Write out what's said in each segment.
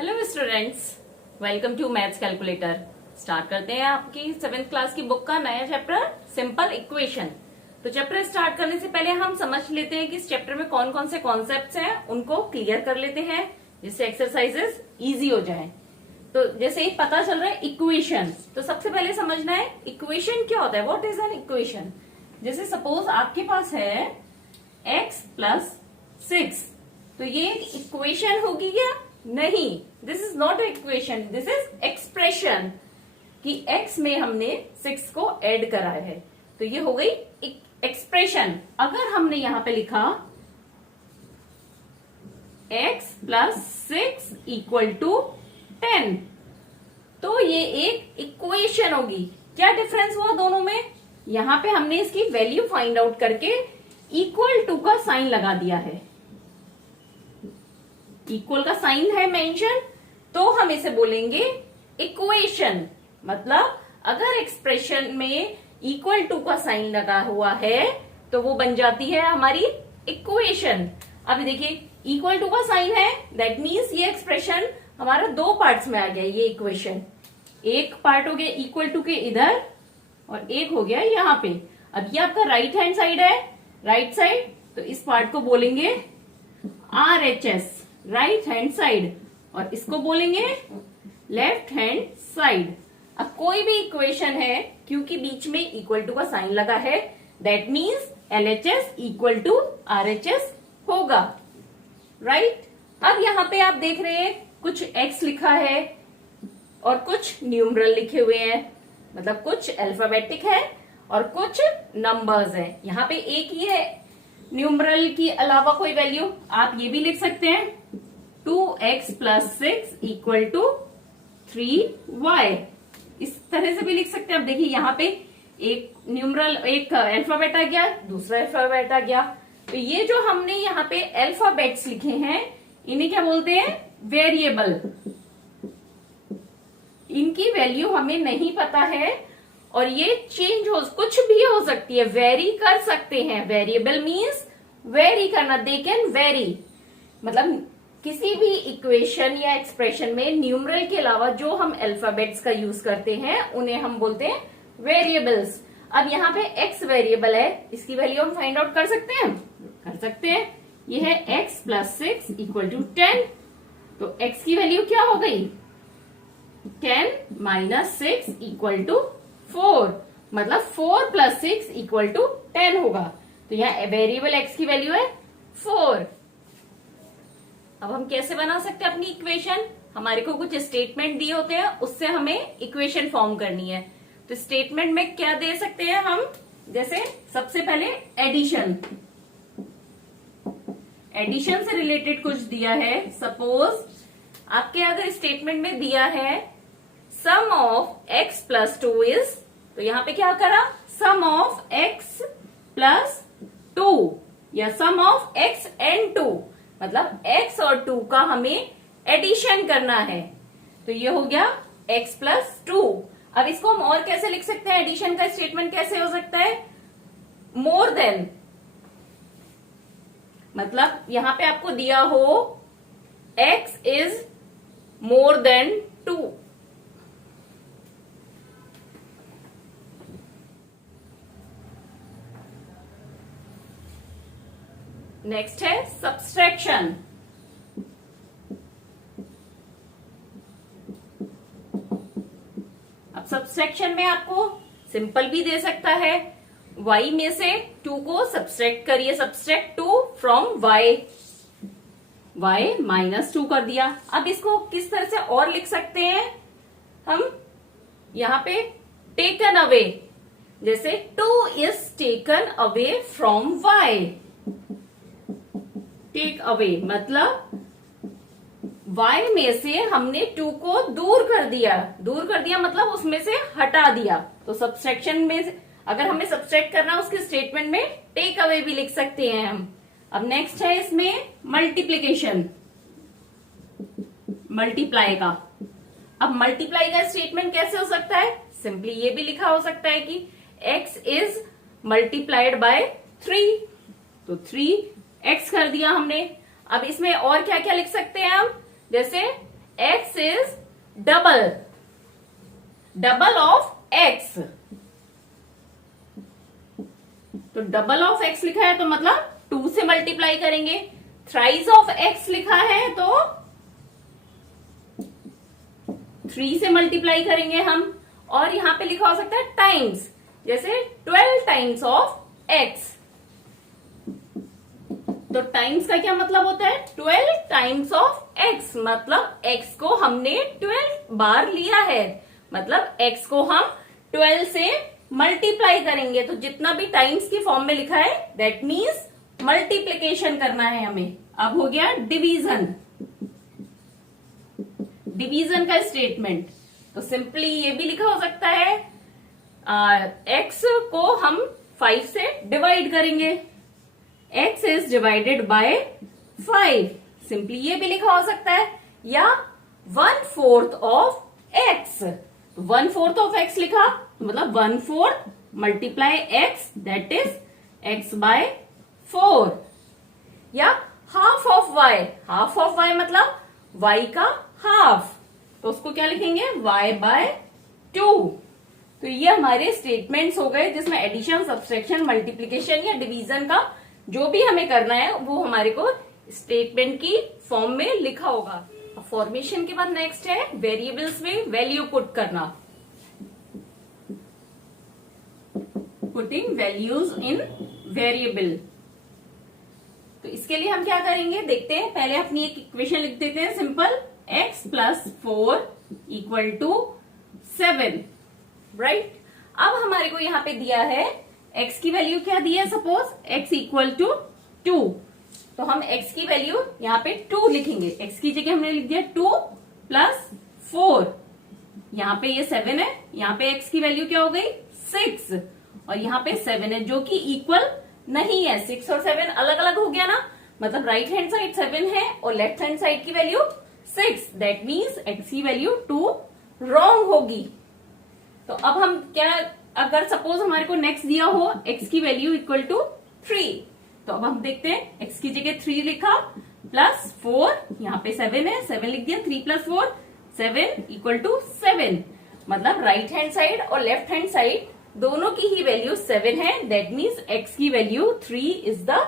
Hello students, welcome to maths calculator. Start करते हैं आपकी 7th क्लास की बुक का नया चैप्टर सिंपल इक्वेशन। तो चैप्टर स्टार्ट करने से पहले हम समझ लेते हैं कि इस चैप्टर में कौन कौन से कॉन्सेप्ट्स हैं, उनको क्लियर कर लेते हैं जिससे एक्सरसाइजेस इजी हो जाए। तो जैसे ही पता चल रहा है इक्वेशन, तो सबसे पहले समझना है इक्वेशन क्या होता है। What is an equation? जैसे सपोज आपके पास है x प्लस 6, तो ये इक्वेशन होगी क्या? नहीं, this is not equation, this is expression कि x में हमने 6 को ऐड करा है, तो ये हो गई एक्सप्रेशन। अगर हमने यहां पे लिखा x प्लस 6 इक्वल टू 10, तो ये एक इक्वेशन होगी। क्या डिफरेंस हुआ दोनों में? यहां पे हमने इसकी वैल्यू फाइंड आउट करके इक्वल टू का साइन लगा दिया है। इक्वल का साइन है मेंशन, तो हम इसे बोलेंगे इक्वेशन। मतलब अगर एक्सप्रेशन में इक्वल टू का साइन लगा हुआ है तो वो बन जाती है हमारी इक्वेशन। अभी देखिए इक्वल टू का साइन है, दैट मीन्स ये एक्सप्रेशन हमारा दो पार्ट्स में आ गया। ये इक्वेशन एक पार्ट हो गया इक्वल टू के इधर और एक हो गया यहाँ पे। अब ये आपका राइट हैंड साइड है, राइट साइड, तो इस पार्ट को बोलेंगे RHS, राइट हैंड साइड, और इसको बोलेंगे लेफ्ट हैंड साइड। अब कोई भी इक्वेशन है, क्योंकि बीच में इक्वल टू का साइन लगा है, that means LHS equal to RHS होगा, राइट। अब यहां पे आप देख रहे हैं कुछ x लिखा है और कुछ न्यूमरल लिखे हुए हैं, मतलब कुछ अल्फाबेटिक है और कुछ नंबर्स हैं। यहाँ पे एक ही है न्यूमरल की अलावा कोई वैल्यू, आप ये भी लिख सकते हैं 2x plus 6 equal to 3y, इस तरह से भी लिख सकते हैं। अब देखिए यहाँ पे एक न्यूमरल, एक अल्फाबेट आ गया, दूसरा अल्फाबेट आ गया, तो ये जो हमने यहाँ पे अल्फाबेट्स लिखे हैं इन्हें क्या बोलते हैं? वेरिएबल। इनकी वैल्यू हमें नहीं पता है और ये चेंज हो, कुछ भी हो सकती है, वेरी कर सकते हैं। वेरिएबल मीन्स वेरी करना, दे कैन वेरी। मतलब किसी भी इक्वेशन या एक्सप्रेशन में न्यूमरल के अलावा जो हम अल्फाबेट्स का यूज करते हैं उन्हें हम बोलते हैं वेरिएबल्स। अब यहाँ पे x वेरिएबल है, इसकी वैल्यू हम फाइंड आउट कर सकते हैं, कर सकते हैं। ये है x प्लस 6 इक्वल टू 10, तो x की वैल्यू क्या हो गई? 10 माइनस 6 इक्वल टू 4, मतलब 4 प्लस 6 इक्वल टू 10 होगा। तो यहाँ वेरिएबल x की वैल्यू है 4। अब हम कैसे बना सकते हैं अपनी इक्वेशन? हमारे को कुछ स्टेटमेंट दिए होते हैं, उससे हमें इक्वेशन फॉर्म करनी है। तो स्टेटमेंट में क्या दे सकते हैं हम? जैसे सबसे पहले एडिशन, एडिशन से रिलेटेड कुछ दिया है। सपोज आपके अगर स्टेटमेंट में दिया है सम ऑफ x प्लस 2 इज, तो यहां पे क्या करा? सम ऑफ x प्लस 2 या सम ऑफ x एंड 2, मतलब x और 2 का हमें एडिशन करना है। तो ये हो गया x प्लस 2। अब इसको हम और कैसे लिख सकते हैं? एडिशन का स्टेटमेंट कैसे हो सकता है? मोर देन, मतलब यहां पे आपको दिया हो x is more than 2, next है सब्सट्रैक्शन। अब सब्सट्रैक्शन में आपको सिंपल भी दे सकता है, y में से 2 को सब्सट्रैक्ट करिए, subtract 2 from y, y minus 2 कर दिया। अब इसको किस तरह से और लिख सकते हैं हम? यहां पे टेकन अवे, जैसे 2 is taken away from y। Take away मतलब y में से हमने 2 को दूर कर दिया, दूर कर दिया मतलब उसमें से हटा दिया। तो सब्सट्रैक्शन में अगर हमें सब्सट्रैक्ट करना उसके स्टेटमेंट में टेक अवे भी लिख सकते हैं हम। अब नेक्स्ट है इसमें मल्टीप्लीकेशन, मल्टीप्लाई का। अब मल्टीप्लाई का स्टेटमेंट कैसे हो सकता है? सिंपली ये भी लिखा हो सकता है कि x इज मल्टीप्लाइड बाय 3, तो 3x कर दिया हमने। अब इसमें और क्या क्या लिख सकते हैं हम? जैसे x is double of x। तो डबल ऑफ x लिखा है तो मतलब 2 से मल्टीप्लाई करेंगे। थ्राइस ऑफ x लिखा है तो 3 से मल्टीप्लाई करेंगे हम। और यहां पे लिखा हो सकता है टाइम्स, जैसे 12 टाइम्स ऑफ x। तो टाइम्स का क्या मतलब होता है? 12 टाइम्स ऑफ x, मतलब x को हमने 12 बार लिया है, मतलब x को हम 12 से मल्टीप्लाई करेंगे। तो जितना भी टाइम्स की फॉर्म में लिखा है दैट मीन्स मल्टीप्लीकेशन करना है हमें। अब हो गया डिवीजन, डिवीजन का स्टेटमेंट। तो सिंपली ये भी लिखा हो सकता है x को हम 5 से डिवाइड करेंगे, x is divided by 5। Simply ये भी लिखा हो सकता है, या 1/4 ऑफ x। 1/4 ऑफ x लिखा तो मतलब 1/4 multiply x, that is x by 4। या half of y, half of y मतलब y का हाफ, तो उसको क्या लिखेंगे? y by 2। तो ये हमारे स्टेटमेंट्स हो गए जिसमें एडिशन, सब्सट्रैक्शन, मल्टीप्लीकेशन या डिवीजन का जो भी हमें करना है वो हमारे को स्टेटमेंट की फॉर्म में लिखा होगा। फॉर्मेशन के बाद नेक्स्ट है वेरिएबल्स में वैल्यू पुट करना, पुटिंग वैल्यूज इन वेरिएबल। तो इसके लिए हम क्या करेंगे देखते हैं। पहले अपनी एक इक्वेशन लिख देते हैं simple, x plus 4 equal to 7, right. अब हमारे को यहाँ पे दिया है x की वैल्यू क्या दी है, सपोज x इक्वल टू 2। तो हम x की वैल्यू यहाँ पे 2 लिखेंगे। x की जगह हमने लिख दिया 2 प्लस 4। यहाँ पे ये 7 है, यहाँ पे x की वैल्यू क्या हो गई 6, और यहाँ पे 7 है जो कि इक्वल नहीं है। 6 और 7 अलग अलग हो गया ना, मतलब राइट हैंड साइड 7 है और लेफ्ट हैंड साइड की वैल्यू 6, दैट मीन्स x की वैल्यू 2 रॉन्ग होगी। तो अब हम क्या, अगर सपोज हमारे को नेक्स्ट दिया हो x की वैल्यू इक्वल टू 3, तो अब हम देखते हैं x की जगह 3 लिखा प्लस 4, यहाँ पे 7 है, 7 लिख दिया, 3 प्लस 4 7 इक्वल टू 7, मतलब राइट हैंड साइड और लेफ्ट हैंड साइड दोनों की ही वैल्यू 7 है, दैट मीन्स x की वैल्यू 3 इज द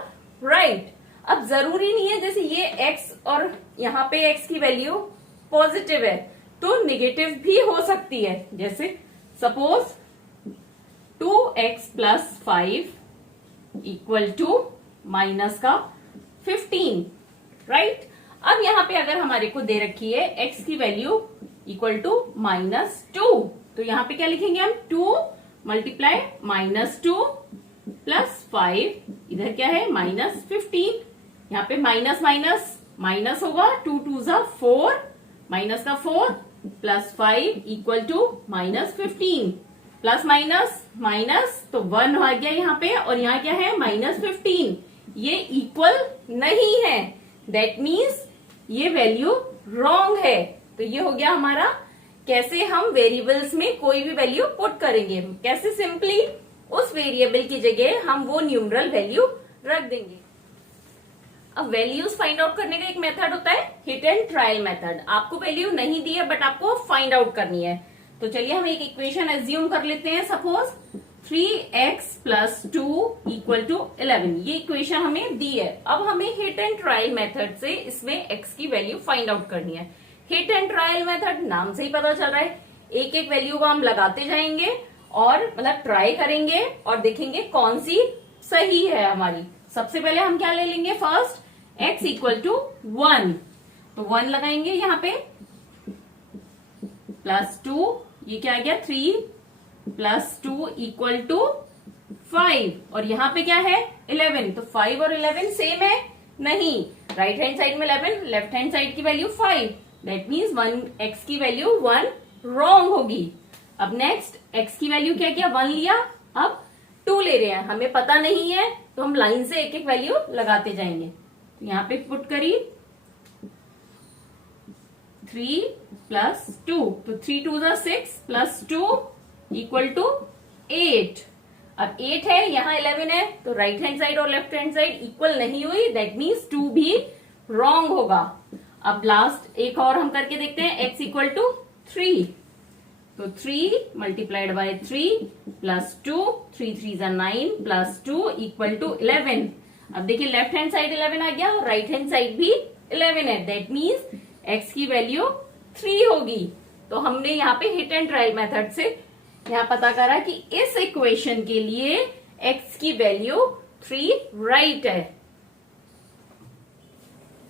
राइट। अब जरूरी नहीं है जैसे ये x और यहाँ पे x की वैल्यू पॉजिटिव है तो निगेटिव भी हो सकती है। जैसे suppose 2x plus 5 equal to minus का 15, राइट। अब यहाँ पे अगर हमारे को दे रखी है x की वैल्यू इक्वल टू -2, तो यहाँ पे क्या लिखेंगे हम, 2 मल्टीप्लाई -2 प्लस 5, इधर क्या है -15, यहाँ पे माइनस माइनस माइनस होगा, 2 2 जा 4, माइनस का 4 plus 5 equal to -15, plus minus minus तो 1 आ गया यहाँ पे, और यहाँ क्या है -15, ये इक्वल नहीं है, दैट मीन्स ये वैल्यू रॉन्ग है। तो ये हो गया हमारा कैसे हम वेरिएबल्स में कोई भी वैल्यू पुट करेंगे, कैसे सिंपली उस वेरिएबल की जगह हम वो न्यूमरल वैल्यू रख देंगे। अब वैल्यूज फाइंड आउट करने का एक मेथड होता है हिट एंड ट्रायल मेथड। आपको वैल्यू नहीं दी है बट आपको फाइंड आउट करनी है। तो चलिए हम एक इक्वेशन एज्यूम कर लेते हैं, suppose 3x plus 2 equal to 11, ये इक्वेशन हमें दी है। अब हमें हिट एंड ट्रायल मेथड से इसमें x की वैल्यू फाइंड आउट करनी है। हिट एंड ट्रायल मेथड नाम से ही पता चल रहा है, एक एक वैल्यू को हम लगाते जाएंगे और मतलब ट्राई करेंगे और देखेंगे कौन सी सही है हमारी। सबसे पहले हम क्या ले लेंगे, फर्स्ट x इक्वल टू 1, तो 1 लगाएंगे यहाँ पे, प्लस 2, ये क्या आ गया 3 प्लस 2 इक्वल टू 5, और यहाँ पे क्या है 11, तो 5 और 11 सेम है नहीं, राइट हैंड साइड में 11, लेफ्ट हैंड साइड की वैल्यू 5, दैट मीन्स 1x की वैल्यू 1 रॉन्ग होगी। अब नेक्स्ट x की वैल्यू क्या किया, 1 लिया, अब 2 ले रहे हैं, हमें पता नहीं है तो हम लाइन से एक एक वैल्यू लगाते जाएंगे। तो यहाँ पे पुट करी 3 प्लस 2, तो 3 2 जा 6 प्लस 2 इक्वल टू 8। अब 8 है, यहाँ 11 है, तो राइट हैंड साइड और लेफ्ट हैंड साइड इक्वल नहीं हुई, दैट मीन्स 2 भी रॉन्ग होगा। अब लास्ट एक और हम करके देखते हैं, x इक्वल टू 3, तो 3 मल्टीप्लाइड बाय 3 प्लस 2, 3 3 जा 9 प्लस 2 इक्वल टू 11। अब देखिए लेफ्ट हैंड साइड 11 आ गया और राइट हैंड साइड भी 11 है, दैट मीन्स x की वैल्यू 3 होगी। तो हमने यहाँ पे हिट एंड ट्रायल मेथड से यहाँ पता करा कि इस इक्वेशन के लिए x की वैल्यू 3 राइट है।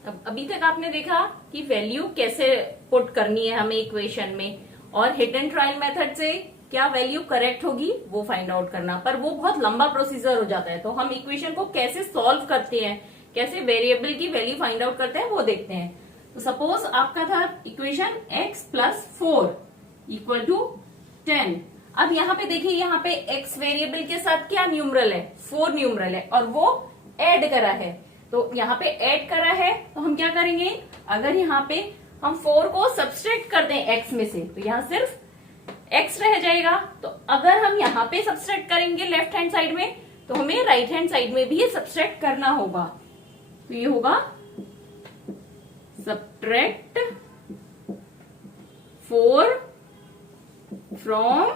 अब अभी तक आपने देखा कि वैल्यू कैसे पुट करनी है हमें इक्वेशन में, और हिट एंड ट्रायल मेथड से क्या वैल्यू करेक्ट होगी वो फाइंड आउट करना, पर वो बहुत लंबा प्रोसीजर हो जाता है। तो हम इक्वेशन को कैसे सॉल्व करते हैं, कैसे वेरिएबल की वैल्यू फाइंड आउट करते हैं वो देखते हैं। तो सपोज आपका था equation x plus 4 equal to 10। अब यहाँ पे देखिए, यहाँ पे x वेरिएबल के साथ क्या न्यूमरल है, 4 न्यूमरल है, और वो ऐड करा है। तो यहाँ पे ऐड करा है तो हम क्या करेंगे, अगर यहाँ पे हम 4 को सब्सट्रैक्ट कर दें x में से, तो यहाँ सिर्फ x रह जाएगा। तो अगर हम यहाँ पे सब्सट्रैक्ट करेंगे लेफ्ट हैंड साइड में, तो हमें राइट हैंड साइड में भी सब्सट्रैक्ट करना होगा। तो ये होगा सब्ट्रैक्ट 4 फ्रॉम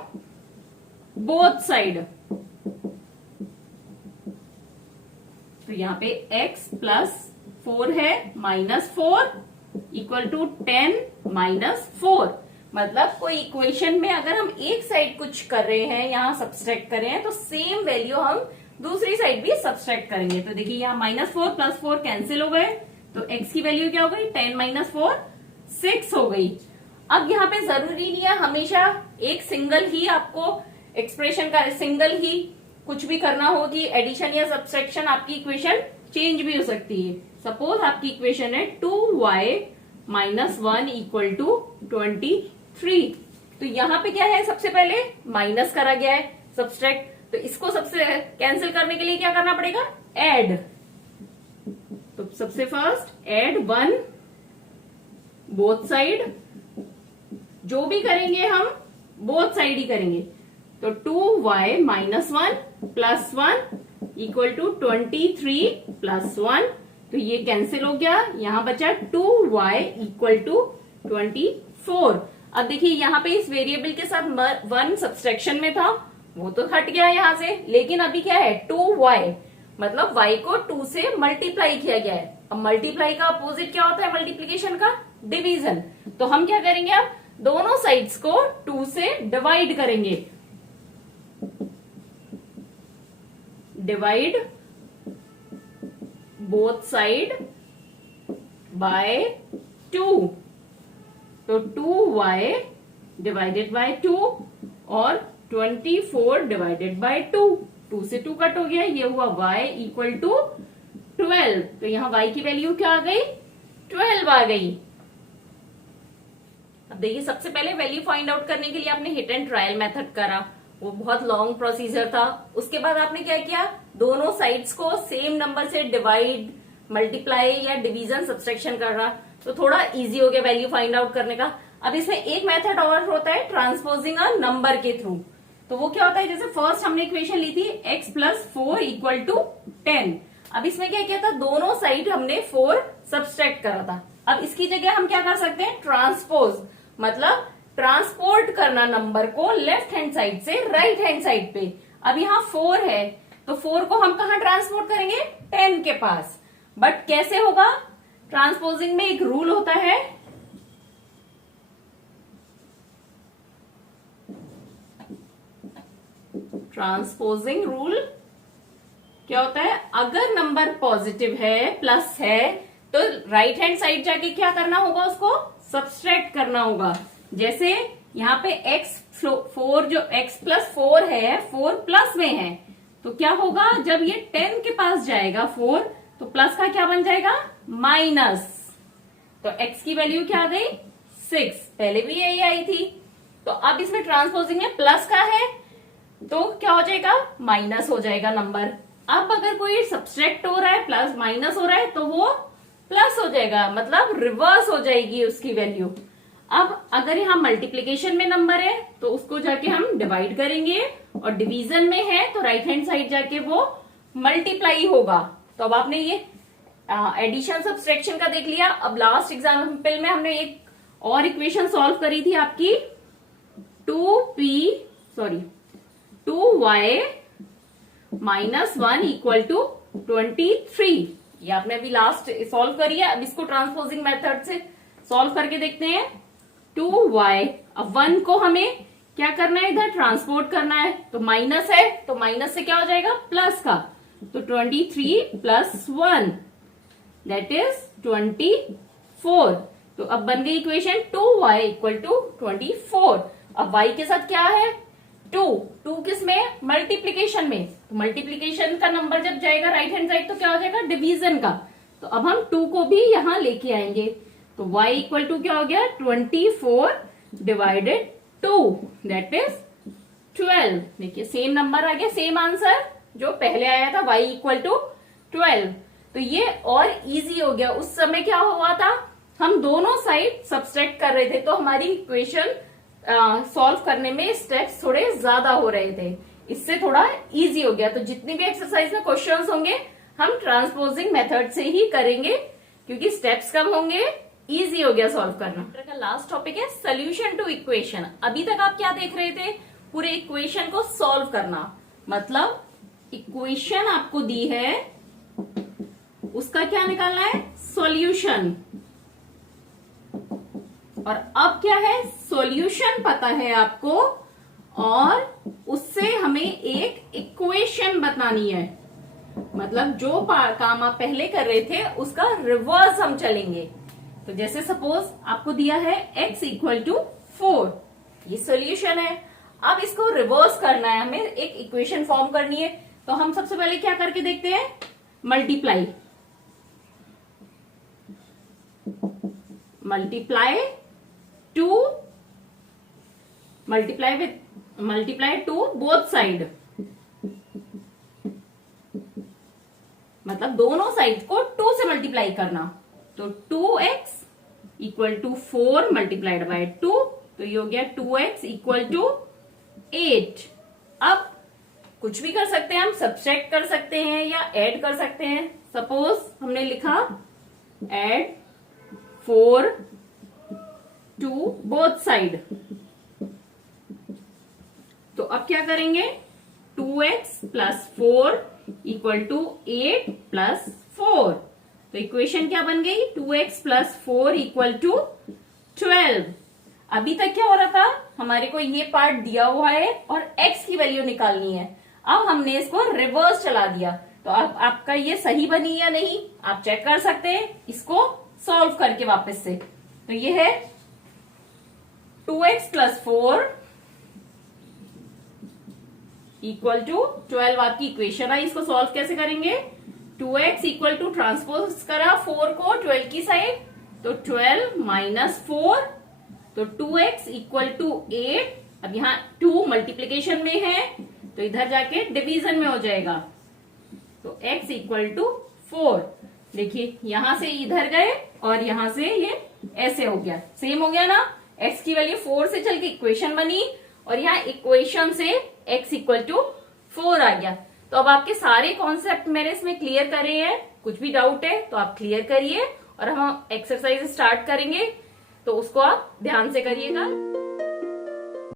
बोथ साइड। तो यहाँ पे x प्लस 4 है माइनस 4 इक्वल टू 10 माइनस 4। मतलब कोई इक्वेशन में अगर हम एक साइड कुछ कर रहे हैं, यहाँ सब्सट्रैक्ट कर रहे हैं, तो सेम वैल्यू हम दूसरी साइड भी सब्सट्रैक्ट करेंगे। तो देखिए यहाँ माइनस 4 प्लस 4 कैंसिल हो गए, तो x की वैल्यू क्या हो गई, 10 माइनस 4 6 हो गई। अब यहाँ पे जरूरी नहीं है हमेशा एक सिंगल ही आपको एक्सप्रेशन का सिंगल ही कुछ भी करना हो कि एडिशन या सब्सट्रैक्शन, आपकी इक्वेशन चेंज भी हो सकती है। सपोज आपकी इक्वेशन है 2y माइनस 1 इक्वल टू 23। तो यहाँ पे क्या है, सबसे पहले माइनस करा गया है सब्सट्रैक्ट, तो इसको सबसे कैंसिल करने के लिए क्या करना पड़ेगा, ऐड। तो सबसे फर्स्ट ऐड 1 बोथ साइड, जो भी करेंगे हम बोथ साइड ही करेंगे। तो 2y minus 1 plus 1 equal to 23 plus 1, तो ये कैंसिल हो गया, यहां बचा 2y इक्वल टू 24। अब देखिए यहाँ पे इस वेरिएबल के साथ 1 सब्सट्रैक्शन में था, वो तो हट गया यहां से, लेकिन अभी क्या है 2y, मतलब y को 2 से मल्टीप्लाई किया गया है। अब मल्टीप्लाई का अपोजिट क्या होता है मल्टीप्लीकेशन का, डिवीजन। तो हम क्या करेंगे, अब दोनों साइड्स को 2 से डिवाइड करेंगे। डिवाइड बोथ साइड बाय 2, तो 2y डिवाइडेड बाय 2 और 24 डिवाइडेड बाय 2, 2 से 2 कट हो गया, ये हुआ y इक्वल टू 12। तो यहाँ y की वैल्यू क्या आ गई, 12 आ गई। अब देखिए सबसे पहले वैल्यू फाइंड आउट करने के लिए आपने हिट एंड ट्रायल मेथड करा, वो बहुत लॉन्ग प्रोसीजर था। उसके बाद आपने क्या किया, दोनों साइड्स को सेम नंबर से डिवाइड, मल्टीप्लाई या डिवीजन सब्सट्रैक्शन कर रहा, तो थोड़ा इजी हो गया वैल्यू फाइंड आउट करने का। अब इसमें एक मेथड और होता है ट्रांसपोजिंग अ नंबर के थ्रू। तो वो क्या होता है, जैसे फर्स्ट हमने इक्वेशन ली थी x प्लस 4 इक्वल टू 10। अब इसमें क्या किया था, दोनों साइड हमने 4 सब्सट्रैक्ट करा था। अब इसकी जगह हम क्या कर सकते हैं, ट्रांसपोज, मतलब ट्रांसपोर्ट करना नंबर को लेफ्ट हैंड साइड से राइट हैंड साइड पे। अब यहाँ 4 है, तो 4 को हम कहाँ ट्रांसपोर्ट करेंगे, 10 के पास। बट कैसे होगा, ट्रांसपोजिंग में एक रूल होता है, ट्रांसपोजिंग रूल क्या होता है, अगर नंबर पॉजिटिव है, प्लस है, तो राइट हैंड साइड जाके क्या करना होगा, उसको सब्सट्रैक्ट करना होगा। जैसे यहाँ पे x4 जो x प्लस 4 है, 4 प्लस में है, तो क्या होगा, जब ये 10 के पास जाएगा 4, तो प्लस का क्या बन जाएगा, माइनस। तो x की वैल्यू क्या आ गई, 6, पहले भी यही आई थी। तो अब इसमें ट्रांसपोजिंग में प्लस का है, तो क्या हो जाएगा, माइनस हो जाएगा नंबर। अब अगर कोई सब्सट्रैक्ट हो रहा है, प्लस माइनस हो रहा है, तो वो प्लस हो जाएगा, मतलब रिवर्स हो जाएगी उसकी वैल्यू। अब अगर यहाँ मल्टीप्लीकेशन में नंबर है, तो उसको जाके हम डिवाइड करेंगे, और डिवीजन में है तो राइट हैंड साइड जाके वो मल्टीप्लाई होगा। तो अब आपने ये एडिशन सब्सट्रैक्शन का देख लिया। अब लास्ट एग्जाम्पल में हमने एक और इक्वेशन सॉल्व करी थी आपकी 2y -1 इक्वल टू 23। ये आपने अभी लास्ट सॉल्व करी है। अब इसको ट्रांसपोजिंग मेथड से सॉल्व करके देखते हैं। 2y, अब 1 को हमें क्या करना है, इधर ट्रांसपोर्ट करना है, तो माइनस है, तो माइनस से क्या हो जाएगा, प्लस का, तो 23 + 1 दैट इज 24। तो अब बन गई इक्वेशन 2y = 24। अब y के साथ क्या है, 2 किस में, मल्टीप्लीकेशन में, तो मल्टीप्लीकेशन का नंबर जब जाएगा राइट हैंड साइड तो क्या हो जाएगा, डिवीजन का। तो अब हम 2 को भी यहां लेके आएंगे, तो y = क्या हो गया, 24 / 2 दैट इज 12। देखिए सेम नंबर आ गया, सेम आंसर जो पहले आया था, y = 12। तो ये और इजी हो गया। उस समय क्या हुआ था, हम दोनों साइड सब्सट्रैक्ट कर रहे थे, तो हमारी इक्वेशन सॉल्व करने में स्टेप्स थोड़े ज्यादा हो रहे थे। इससे थोड़ा इजी हो गया। तो जितनी भी एक्सरसाइज में क्वेश्चंस होंगे हम ट्रांसपोजिंग मेथड से ही करेंगे, क्योंकि स्टेप्स कम होंगे, इजी हो गया सॉल्व करना। लास्ट टॉपिक है सोल्यूशन टू इक्वेशन। अभी तक आप क्या देख रहे थे, पूरे इक्वेशन को सॉल्व करना, मतलब इक्वेशन आपको दी है उसका क्या निकालना है, सॉल्यूशन। और अब क्या है, सॉल्यूशन पता है आपको और उससे हमें एक इक्वेशन बतानी है। मतलब जो काम आप पहले कर रहे थे उसका रिवर्स हम चलेंगे। तो जैसे सपोज आपको दिया है x = 4, ये सॉल्यूशन है। अब इसको रिवर्स करना है, हमें एक इक्वेशन फॉर्म करनी है। तो हम सबसे पहले क्या करके देखते हैं, multiply 2 multiply two both side, मतलब दोनों साइड को 2 से मल्टीप्लाई करना। तो 2x = 4 × 2, तो ये हो गया 2x = 8। अब कुछ भी कर सकते हैं, हम सब्ट्रैक्ट कर सकते हैं या ऐड कर सकते हैं। सपोज हमने लिखा ऐड 4 टू बोथ साइड, तो अब क्या करेंगे, 2x + 4 = 8 + 4। तो इक्वेशन क्या बन गई, 2x + 4 = 12। अभी तक क्या हो रहा था, हमारे को ये पार्ट दिया हुआ है और x की वैल्यू निकालनी है। अब हमने इसको रिवर्स चला दिया, तो अब आपका ये सही बनी या नहीं आप चेक कर सकते हैं इसको सॉल्व करके वापस से। तो ये है 2x + 4 = 12 आपकी इक्वेशन है। इसको सॉल्व कैसे करेंगे, 2x = ट्रांसपोज करा 4 को 12 की साइड, तो 12 - 4, तो 2x = 8। अब यहाँ 2 मल्टीप्लीकेशन में है तो इधर जाके डिवीजन में हो जाएगा, तो x = 4। देखिए यहां से इधर गए और यहां से ये ऐसे हो गया, सेम हो गया ना। x की वैल्यू 4 से चल के इक्वेशन बनी और यहाँ इक्वेशन से x = 4 आ गया। तो अब आपके सारे कॉन्सेप्ट मैंने इसमें क्लियर करे हैं। कुछ भी डाउट है तो आप क्लियर करिए और हम एक्सरसाइज स्टार्ट करेंगे, तो उसको आप ध्यान से करिएगा।